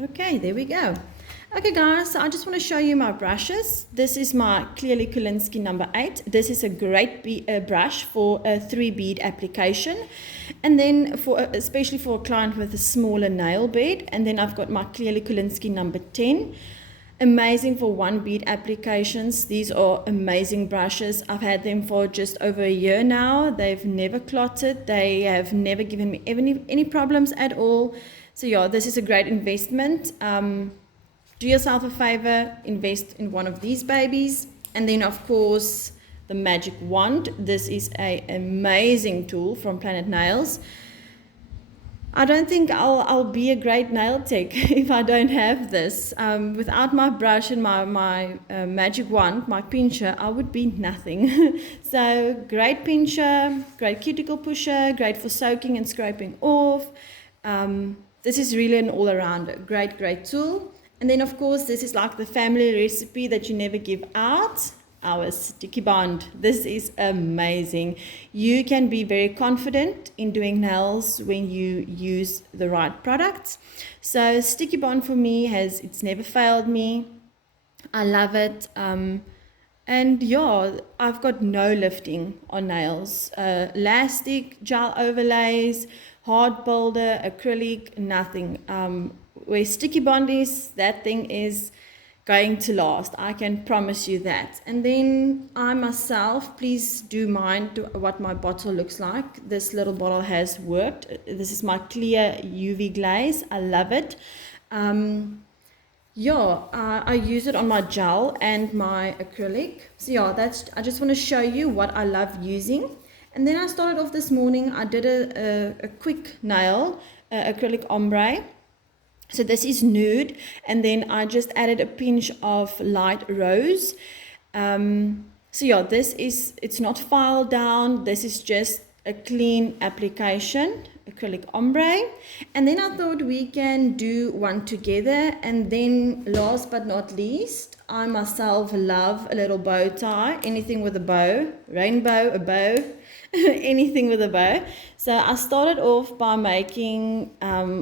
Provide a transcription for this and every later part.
Okay, there we go. Okay guys, so I just want to show you my brushes. This is my Clearly Kulinski number 8. This is a great brush for a 3 bead application. And then for especially for a client with a smaller nail bed. And then I've got my Clearly Kulinski number 10. Amazing for 1 bead applications. These are amazing brushes. I've had them for just over a year now. They've never clotted. They have never given me any problems at all. So yeah, this is a great investment. Do yourself a favor, invest in one of these babies. And then of course, the magic wand. This is an amazing tool from Planet Nails. I don't think I'll be a great nail tech if I don't have this. Without my brush and my magic wand, my pincher, I would be nothing. So great pincher, great cuticle pusher, great for soaking and scraping off. This is really an all-arounder, great tool. And then of course, this is like the family recipe that you never give out. Our sticky bond. This is amazing. You can be very confident in doing nails when you use the right products. So sticky bond for me it's never failed me. I love it. And yeah, I've got no lifting on nails. Elastic, gel overlays, hard boulder, acrylic, nothing. Where sticky bond is, that thing is going to last. I can promise you that. And then I myself, please do mind what my bottle looks like. This little bottle has worked. This is my clear UV glaze. I love it. I use it on my gel and my acrylic. So yeah, I just want to show you what I love using. And then I started off this morning. I did a quick nail, acrylic ombre. So this is nude, and then I just added a pinch of light rose. It's not filed down. This is just a clean application, acrylic ombre. And then I thought we can do one together. And then last but not least, I myself love a little bow tie, anything with a bow, rainbow, a bow. Anything with a bow. So I started off by making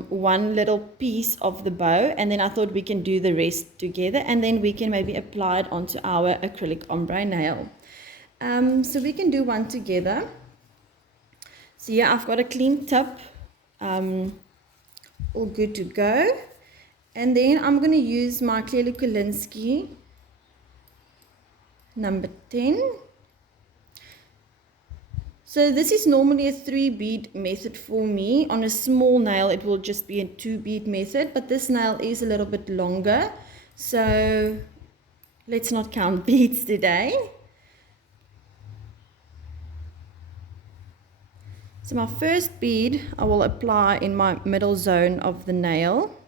one little piece of the bow, and then I thought we can do the rest together, and then we can maybe apply it onto our acrylic ombre nail. So we can do one together. So yeah, I've got a clean tip, all good to go. And then I'm going to use my Clearly Kulinski number 10. So this is normally a 3 bead method for me. On a small nail, it will just be a 2 bead method, but this nail is a little bit longer. So let's not count beads today. So my first bead, I will apply in my middle zone of the nail.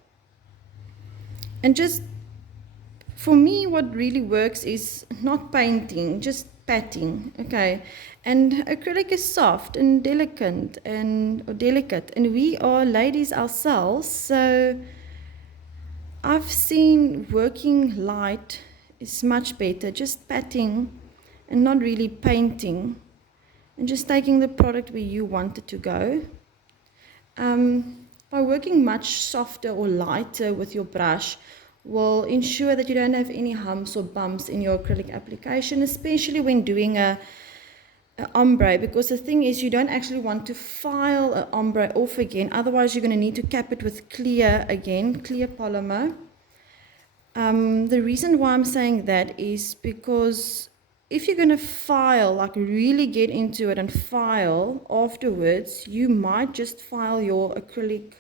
And just, for me, what really works is not painting, just patting, okay? And acrylic is soft and delicate, and we are ladies ourselves, so I've seen working light is much better, just patting and not really painting, and just taking the product where you want it to go. By working much softer or lighter with your brush, will ensure that you don't have any humps or bumps in your acrylic application, especially when doing a ombre, because the thing is you don't actually want to file an ombre off again, otherwise you're going to need to cap it with clear polymer. The reason why I'm saying that is because if you're going to file, like really get into it and file afterwards, you might just file your acrylic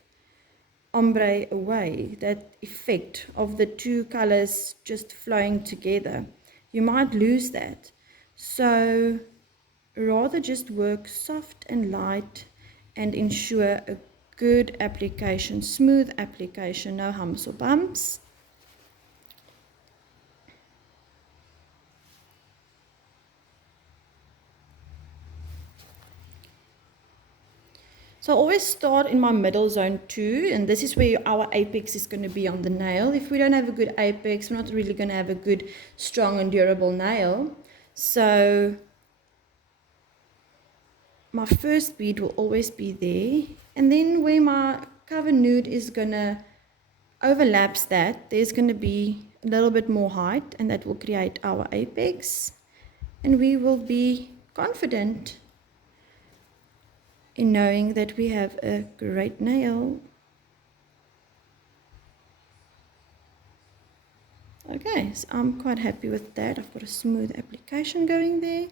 ombre away, that effect of the two colors just flowing together. You might lose that. So rather just work soft and light and ensure a good application, smooth application, no humps or bumps. So I always start in my middle zone 2, and this is where our apex is going to be on the nail. If we don't have a good apex, we're not really going to have a good, strong and durable nail. So my first bead will always be there, and then where my cover nude is going to overlaps that, there's going to be a little bit more height, and that will create our apex, and we will be confident in knowing that we have a great nail. Okay, so I'm quite happy with that. I've got a smooth application going there.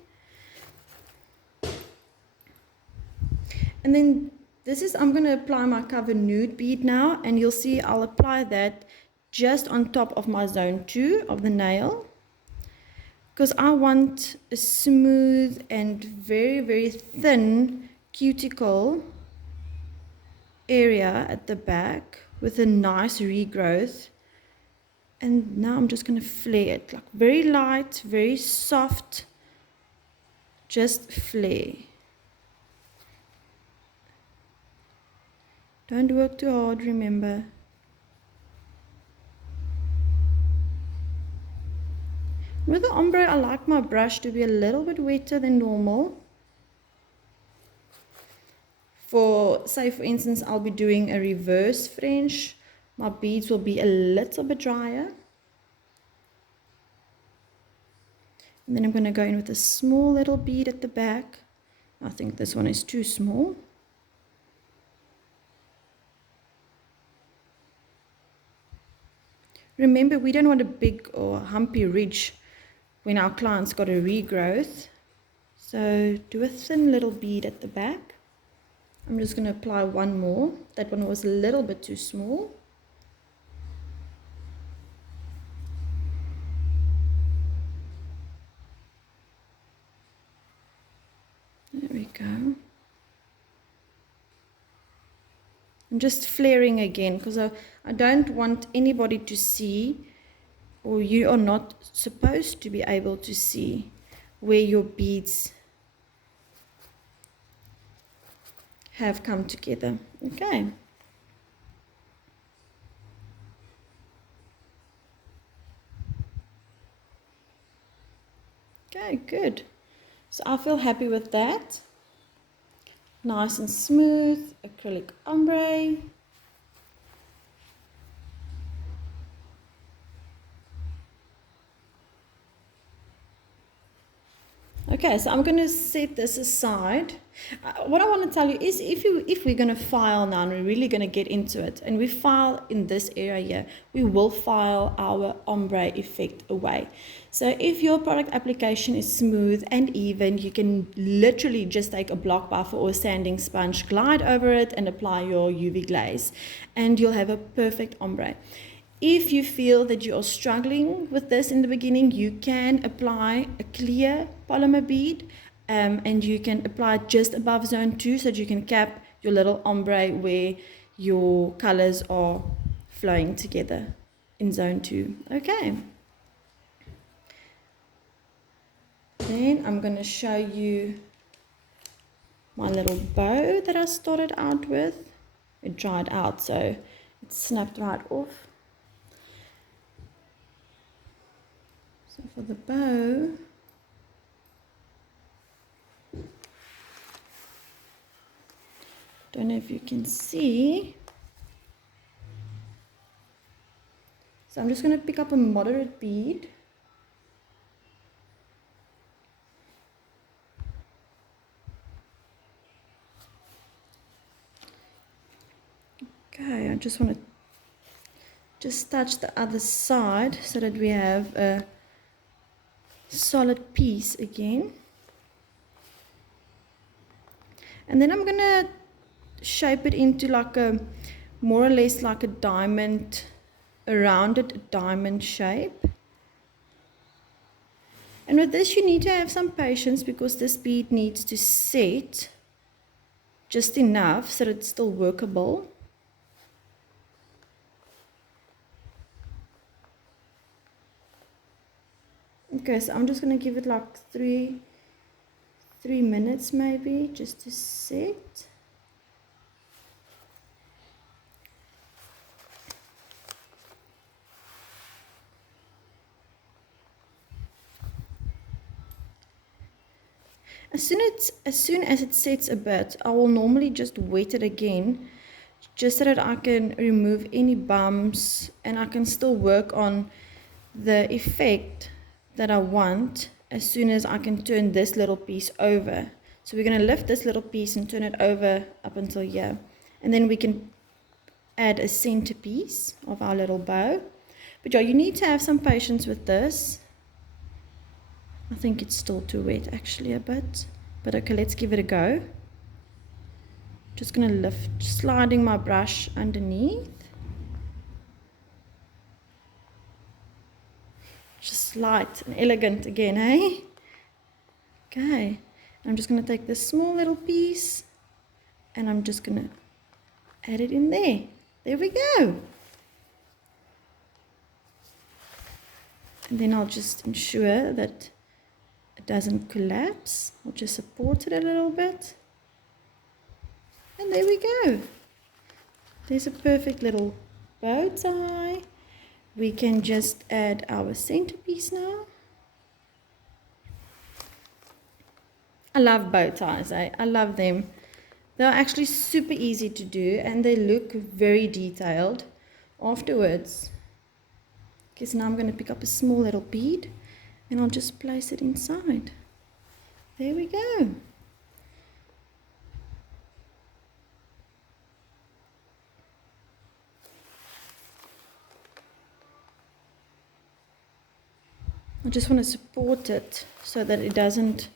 And then I'm going to apply my cover nude bead now, and you'll see I'll apply that just on top of my zone 2 of the nail, because I want a smooth and very, very thin cuticle area at the back with a nice regrowth. And now I'm just going to flare it, like very light, very soft, just flare. Don't work too hard, remember. With the ombre, I like my brush to be a little bit wetter than normal. Say for instance, I'll be doing a reverse French. My beads will be a little bit drier. And then I'm going to go in with a small little bead at the back. I think this one is too small. Remember, we don't want a big or humpy ridge when our client's got a regrowth. So do a thin little bead at the back. I'm just going to apply one more. That one was a little bit too small. There we go. I'm just flaring again because I don't want anybody to see, or you are not supposed to be able to see where your beads have come together. Okay. Okay, good. So I feel happy with that. Nice and smooth acrylic ombre. Okay, so I'm going to set this aside. What I want to tell you is if we're going to file now, and we're really going to get into it, and we file in this area here, we will file our ombre effect away. So if your product application is smooth and even, you can literally just take a block buffer or a sanding sponge, glide over it and apply your UV glaze, and you'll have a perfect ombre. If you feel that you are struggling with this in the beginning, you can apply a clear polymer bead, and you can apply it just above zone 2 so that you can cap your little ombre where your colors are flowing together in zone 2. Okay. Then I'm going to show you my little bow that I started out with. It dried out, so it snapped right off. So for the bow, don't know if you can see. So I'm just going to pick up a moderate bead. Okay, I just want to just touch the other side so that we have a solid piece again. And then I'm going to shape it into like a more or less like a diamond, a rounded diamond shape. And with this you need to have some patience because this bead needs to set just enough so that it's still workable. Okay, so I'm just going to give it like 3 minutes maybe just to set. As soon as it sets a bit, I will normally just wet it again just so that I can remove any bumps and I can still work on the effect that I want as soon as I can turn this little piece over. So we're going to lift this little piece and turn it over up until here. And then we can add a centerpiece of our little bow. But yeah, you need to have some patience with this. I think it's still too wet actually a bit. But okay, let's give it a go. Just going to lift, sliding my brush underneath. Just light and elegant again, eh? Okay, I'm just going to take this small little piece and I'm just going to add it in there. There we go. And then I'll just ensure that it doesn't collapse. I'll just support it a little bit. And there we go. There's a perfect little bow tie. We can just add our centerpiece now. I love bow ties, I love them. They're actually super easy to do and they look very detailed afterwards. Okay, so now I'm going to pick up a small little bead and I'll just place it inside. There we go. I just want to support it so that it doesn't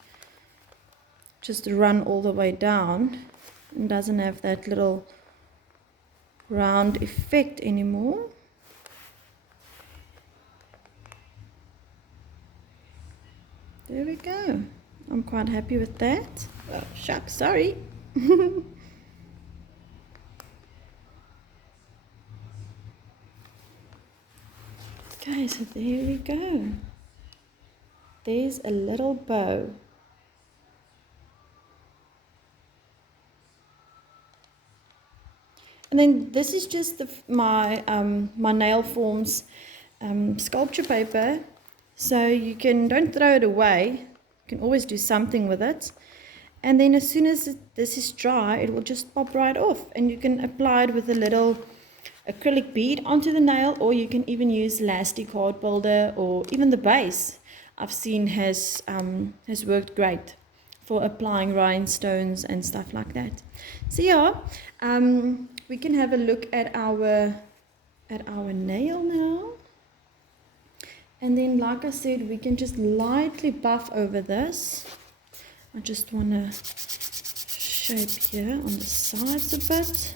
just run all the way down and doesn't have that little round effect anymore. There we go. I'm quite happy with that. Oh, shucks, sorry. Okay, so there we go. There's a little bow. And then this is just my nail forms sculpture paper. So you don't throw it away. You can always do something with it. And then as soon as this is dry, it will just pop right off. And you can apply it with a little acrylic bead onto the nail, or you can even use elastic card builder, or even the base I've seen has worked great for applying rhinestones and stuff like that. So yeah, we can have a look at our nail now. And then, like I said, we can just lightly buff over this. I just want to shape here on the sides a bit.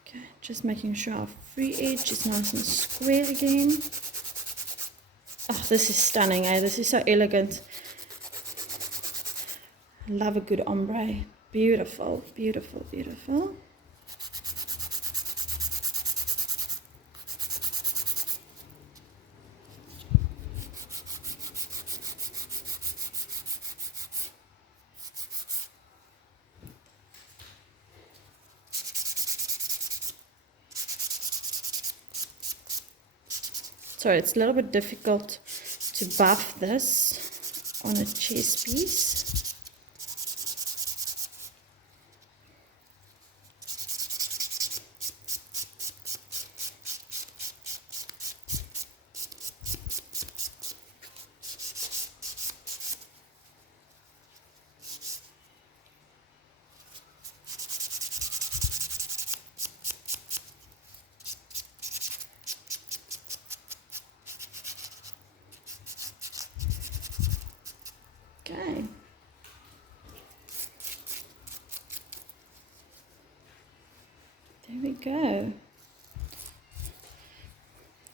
Okay, just making sure our free edge is nice and square again. Oh, this is stunning, eh? This is so elegant. Love a good ombre. Beautiful, beautiful, beautiful. Sorry, it's a little bit difficult to buff this on a chess piece. Okay. There we go.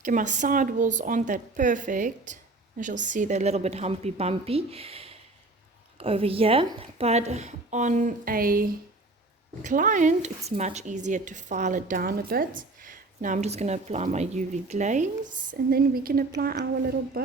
Okay, my side walls aren't that perfect. As you'll see, they're a little bit humpy bumpy over here, but on a client it's much easier to file it down a bit. Now I'm just going to apply my UV glaze and then we can apply our little bow.